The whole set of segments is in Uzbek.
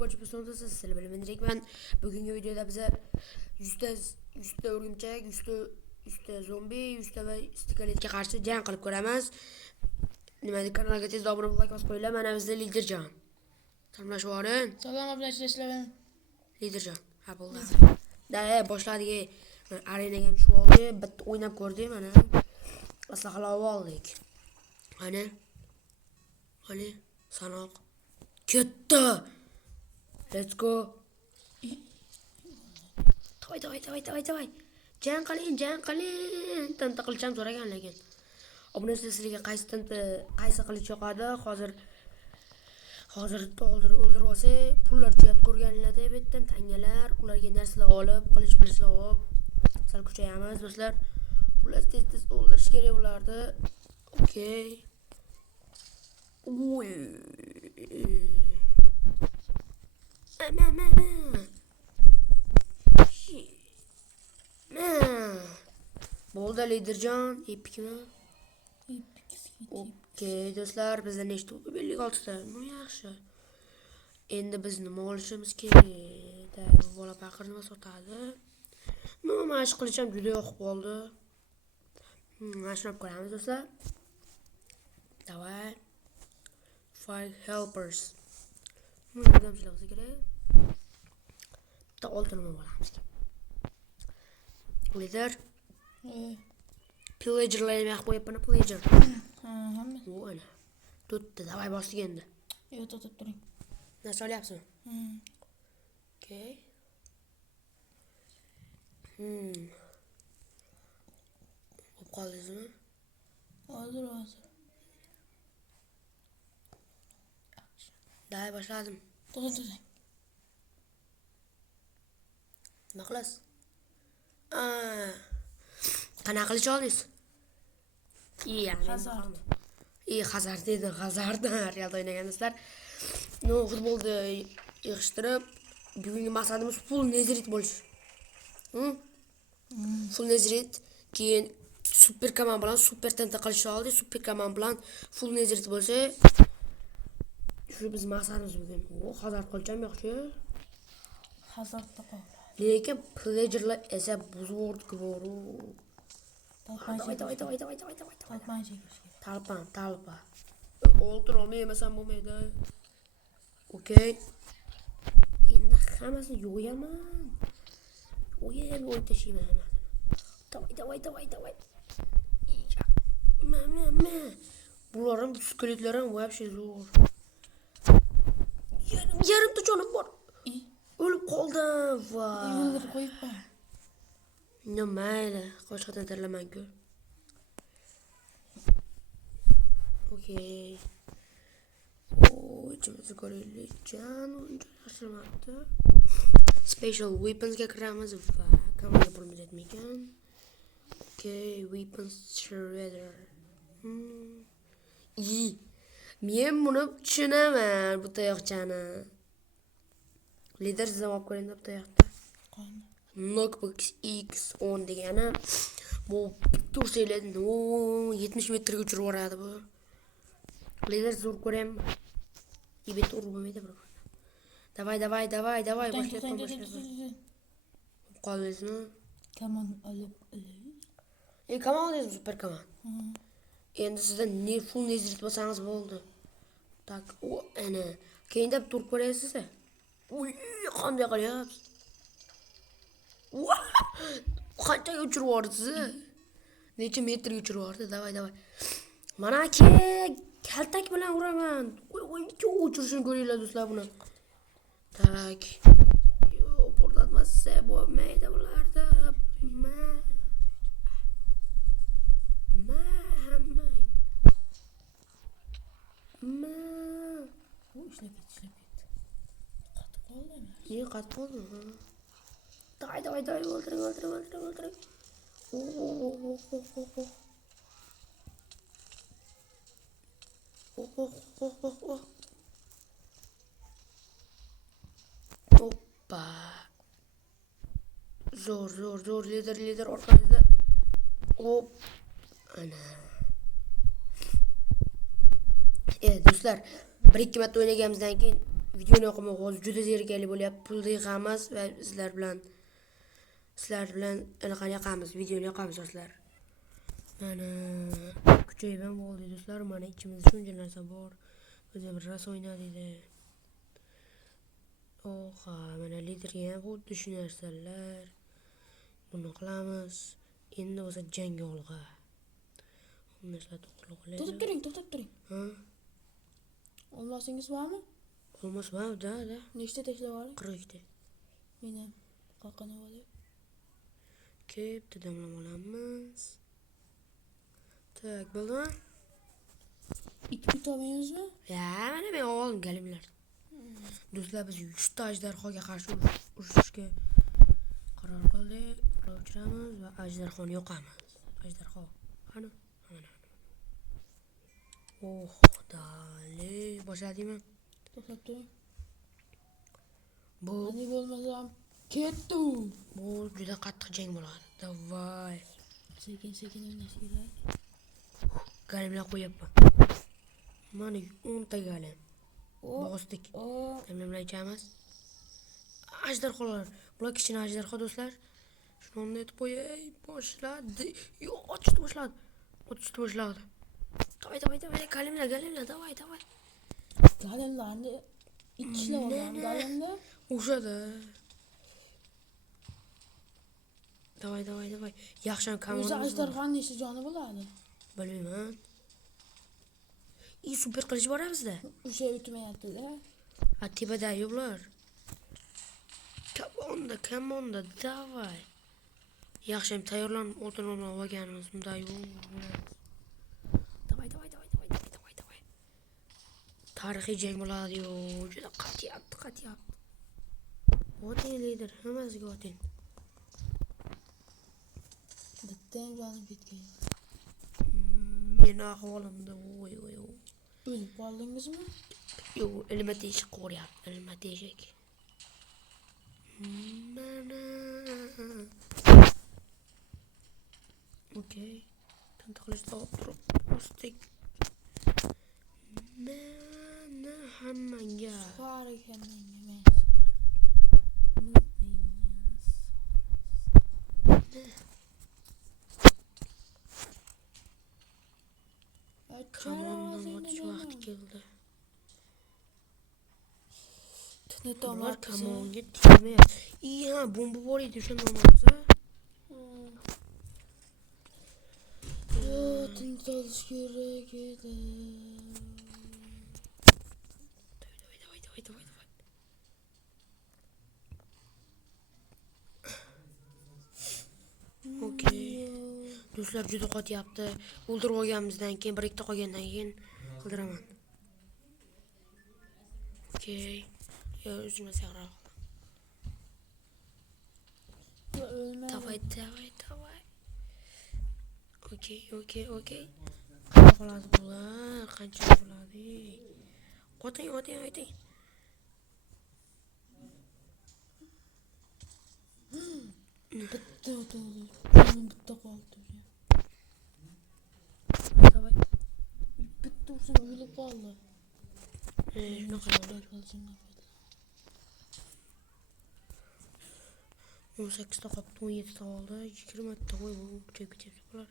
Barcha do'stlar, sizlar bilan men bugungi videoda biza 100 ta o'rgimchak, 100 ta zombi, 100 ta va skeletga qarshi jang qilib ko'ramiz. Nima deydi, kanalga tez obuna bo'lib bosib qo'yinglar. Mana bizda liderjon. Salomlashib oling. Salom ablashlar. Liderjon. Ha bo'ldi. Da, boshladik. Arenaga ham tushib oldik. Bitta o'ynab ko'rdik mana. Aslahalar oldik. Qani? Sanoq. Ketdi. Let's go. Davay. Jang qiling. Tanta qilcham so'ragan lekin. Obunachilar sizlarga qaysi qilich yoqadi? Hozir o'ldirib olsa, pullar tushib ko'rganlarda bu yerdan tangalar, ularga narsalar olib, qilich olib, sal kuchayamiz do'stlar. Xullas tez o'ldirish kerak ularni. Okay. Bo'ldi liderjon, epikmi? Okey do'stlar, bizda nechta 56 ta. Bu yaxshi. Endi biz nima olishimiz kerak? Bola paqir nima sotadi? Nima ish qilishim juda yoqib qoldi. Mana shuni ko'ramiz do'stlar. Davay. Fire helpers. Nima qilishimiz kerak? Bitta oltin nima bo'lamiz. Lider. Pillagerlarni yaxshi qo'yibman, pillager. Hamma. Ana. Tutdi, davay bosdik endi. Yo'q, to'xtab turing. Narsa olyapsizmi? Okay. O'p qoldingizmi? Hozir. Davay boshladim. To'xtab turing. Nima qilasiz? Qanaqa qilish oldingiz? Hazard dedi, Realda o'ynaganlar. Futbolda yig'ishtirib, bugungi maqsadimiz full nezrit bo'lish. Full nezrit, keyin super komand bilan super tenta qilish oldi, super komand bilan full nezrit bo'lsa, shu biz maqsadimiz bugun. Hazard qilcham yo'qchi. Hazardda qol. Lekin pillagerlar esa buzurdi boru. Davay. Talpa. O'ltir olmayman bo'lmaydi. Okay. Endi hammasini yo'yaman. O'yib tashlayman. Davay. Bularning skeletlar ham вообще zo'r. Yarimta jonim bor. O'lib qoldim. O'ldirib qo'yibman. Mayli, qo'shqadan tanlaman-ku. Okay. İçimizi ko'raylik. Yaxshimabdi. Special weaponsga kiramiz va kamera pulimiz yetmagan. Okay, weapons shredder. Men buni tushunaman, bu tayoqchani. Lider siz olib ko'ring deb tayoqda. Qani. Knockbox X10 degani bu turseyladi 70 metrga uchirib yuboradi bu. Lider zo'r ko'raymi? Ibet urmaydi bro. Davay. Boshlayapman. Qoldingizmi? Kamon olib. Kamon oldingiz, super kamon. Endi sizda full nezrit bo'lsangiz bo'ldi. Tak, ana. Keyin deb turib ko'rasiz. Qanday qilyapsiz? Qancha uchirib yuborsiz? Necha metrga uchirib yubordi? Davay. Mana kaltak bilan uraman. Qo'yingchi uchirishni ko'ringlar do'stlar buni. Tak. Yo'q, portlatmasa bo'lmaydi bularda. Ishlab ket. Qatib qoldimi? Qatib qoldimi? Davay, o'ldiring. Hoppa. Zo'r, lider orqangizda. Hop. Ana. Do'stlar, 1-2 marta o'ynaganimizdan keyin videoni yoqaman hozir juda zerikarli bo'lyapti. Pulda yig'amiz va sizlar bilan anaqani yoqamiz, videoni yoqamiz do'stlar. Mana kuchayib ham bo'ldi do'stlar. Mana ichimizda shuncha narsa bor. O'zi bir rosa o'ynadi edi. Oha, mana liderga ham xuddi shu narsalar. Buni qilamiz. Endi o'zi jangga olg'a. Narsalarni qo'lga To'xtab turing. Ha? Olmosingiz bormi? Olmos va da. Nechta tashlab oling? 42 ta. Men ham qolqana olay. Bitta damlam olamiz. Tak, bo'ldimi? 2 bit olmaymizmi? Ya, mana men oldim galimlar. Do'stlar, biz 100 ta ajdarhoga qarshi urushishga qaror qildik. Uchiramiz va ajdarhoni yo'qamiz. Ajdarho. Qani? Mana. Oh, dali. Boshladingmi? To'xtab turing. Bu Qani bo'lmasam ketdi. bu juda qattiq jang bo'ladi. Davay. Sekin o'ynash kerak. Galimlar qo'yapman. Mana 10 ta galim. Bosdik. Galimlar ichamiz. Ajdarholar. Bular kichkina ajdarho do'stlar. Shuni aytib qo'yay. Boshladi. Yo'q, ochishni boshladi. Davay. Galimlar, davay. Galimlarni ikkislab olgan. Galimlar O'shada. Davay. Yaxshim o'zi kamonimiz bor. ajdarhoning nechta joni bo'ladi? Bilmayman. Super qilish bor bizda. O'sha o'tmayapti-da. Tepada yo'qlar. Kamonda, davay. Yaxshim tayyorlanib o'tirib olganimiz bunda yo'q. Davay. Tarixiy jang bo'ladi-yu. Juda qatyapti. Oting lider, hammasiga oting. Bitta ham joni ketgan. Meni ahvolimda voy. O'lib qoldingizmi? Yo'q, ilma teshik qo'ryapti, ilma teshik. Okey. Qanday turib bosdik. Mana hammanga. Kamondan o'tish vaqti keldi. Ular kamonga tegmayapti. Ha, bomba bor edi, o'shanda olmasa. Tintalish kerak edi. Davay. Okey. Do'stlar juda qotyapti. O'ldirib olganimizdan keyin, bir ikkita qolgandan keyin qildiraman. Okey. Yo, o'zimni saqlab qoldim. Davay. Okey. Qancha qoladi bular? Qancha qoladi? Qoting. Bitta qoldi. Davay. Bitta ursa o'lib qoldi. Shunaqa bo'ldi. 18 ta qoldi, 17 ta oldi, 20 ta qo'y bu kuchayib ketyapti bular.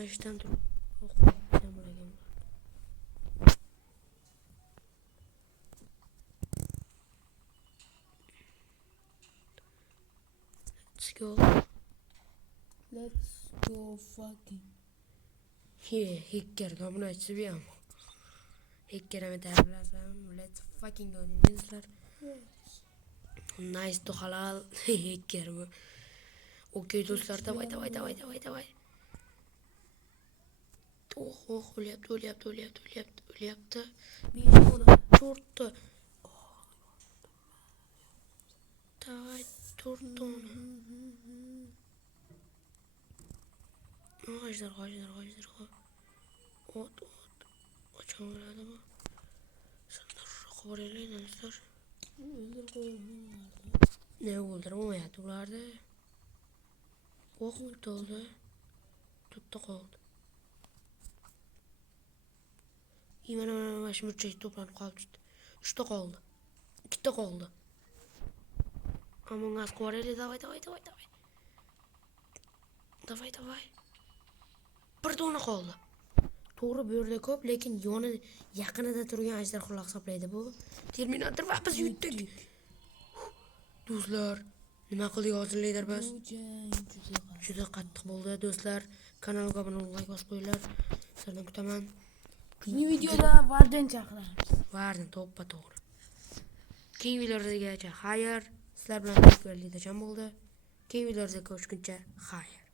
Ashdan turib o'qiyotgan bo'lagan. Let's go fucking. Hacker domino aytib Hacker'e bilasam, let's fucking go deysizlar. Nice to halal hacker bu. Okey do'stlar, davay. O'lyapti. 4 ta. Davay, 4 ta. Ajdarho. Ot. Qachon bo'ladi bu? Sanarroq qo'raylik do'stlar. Ne o'ldirmayapti ularni. O'q to'ldi. Tutda qoldi. Mana şimdi çek toplanıp kaldı. 3'te kaldı. 2'de kaldı. Among Us Quareli давай. Давай. Bir dona kaldı. To'g'ri bu yerda ko'p, lekin yaqinida turgan ajdarholar hisoblaydi bu. Terminator va biz yutdik. Do'stlar, nima qildik hozirliklar biz? Bu jang Juda qattiq bo'ldi do'stlar. Kanalga obuna bo'lib, like bosib qo'yinglar. Sizlardan kutaman. Keyingi videoda Varden chaqiramiz. Vardim to'ppa to'g'ri. Keyingi videolargacha xayr. Sizlar bilan ko'rishganligida jam bo'ldi. Keyingi videolarga ko'rishguncha xayr.